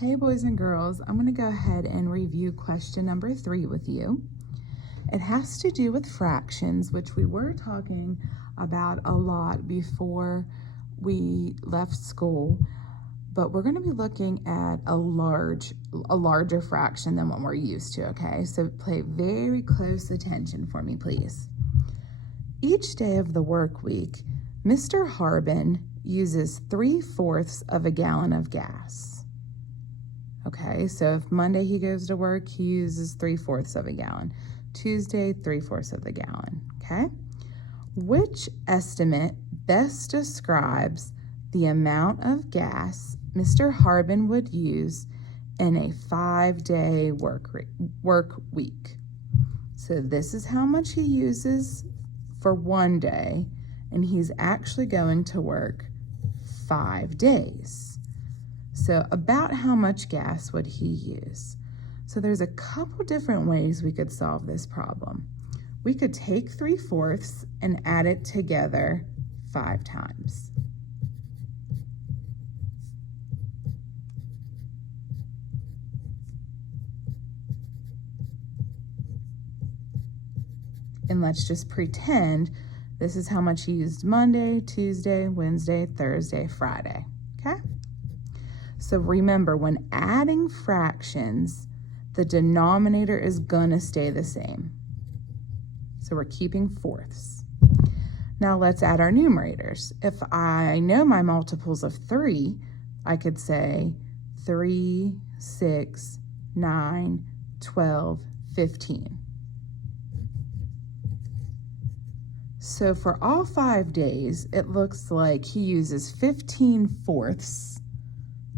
Hey boys and girls, I'm going to go ahead and review question number 3 with you. It has to do with fractions, which we were talking about a lot before we left school, but we're going to be looking at a larger fraction than what we're used to, okay? So pay very close attention for me, please. Each day of the work week, Mr. Harbin uses 3/4 of a gallon of gas. Okay, so if Monday he goes to work, he uses 3/4 of a gallon. Tuesday, 3/4 of the gallon, okay? Which estimate best describes the amount of gas Mr. Harbin would use in a 5-day work week? So this is how much he uses for one day, and he's actually going to work 5 days. So about how much gas would he use? So there's a couple different ways we could solve this problem. We could take 3/4 and add it together 5 times. And let's just pretend this is how much he used Monday, Tuesday, Wednesday, Thursday, Friday, okay? So remember, when adding fractions, the denominator is gonna stay the same. So we're keeping fourths. Now let's add our numerators. If I know my multiples of 3, I could say 3, 6, 9, 12, 15. So for all 5 days, it looks like he uses 15/4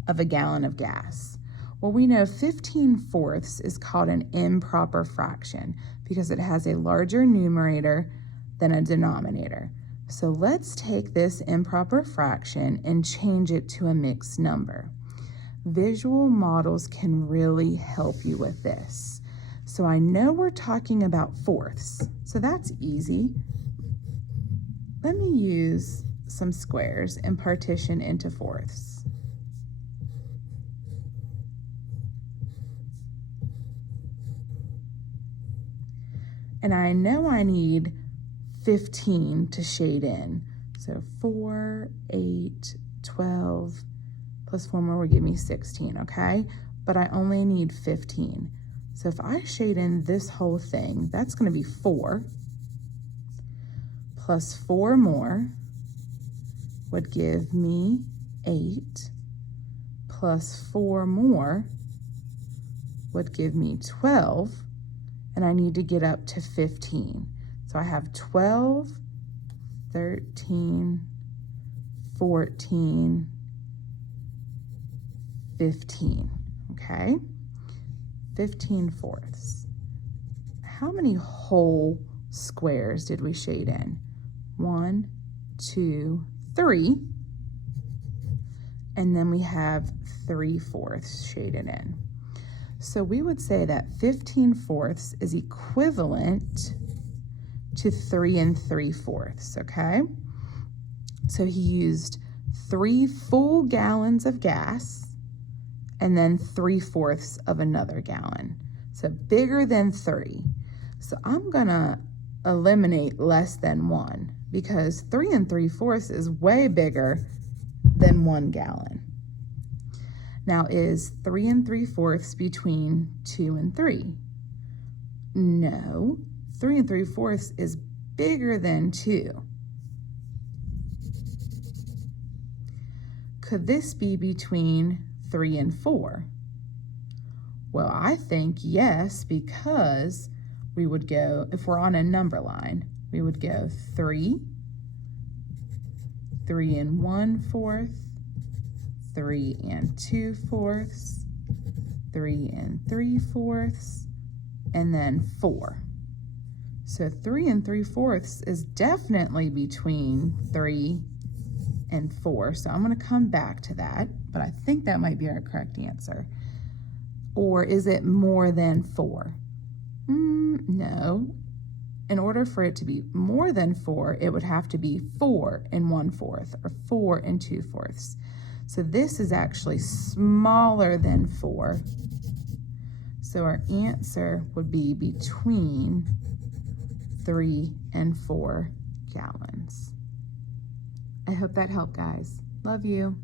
of a gallon of gas. Well, we know 15/4 is called an improper fraction because it has a larger numerator than a denominator. So let's take this improper fraction and change it to a mixed number. Visual models can really help you with this. So I know we're talking about fourths, so that's easy. Let me use some squares and partition into fourths. And I know I need 15 to shade in. So 4, 8, 12, plus 4 more would give me 16, okay? But I only need 15. So if I shade in this whole thing, that's gonna be 4, plus 4 more would give me 8, plus 4 more would give me 12, and I need to get up to 15. So I have 12, 13, 14, 15, okay? 15/4. How many whole squares did we shade in? 1, 2, 3. And then we have 3/4 shaded in. So we would say that 15/4 is equivalent to 3 3/4, okay? So he used 3 full gallons of gas and then 3/4 of another gallon. So bigger than 3. So I'm gonna eliminate less than 1 because 3 3/4 is way bigger than 1 gallon. Now, is 3 3/4 between 2 and 3? No, 3 3/4 is bigger than 2. Could this be between 3 and 4? Well, I think yes, because we would go, if we're on a number line, we would go 3, 3 1/4, 3 2/4, 3 3/4, and then 4. So 3 3/4 is definitely between 3 and 4. So I'm going to come back to that, but I think that might be our correct answer. Or is it more than 4? No. In order for it to be more than 4, it would have to be 4 1/4 or 4 2/4. So this is actually smaller than 4. So our answer would be between 3 and 4 gallons. I hope that helped, guys. Love you.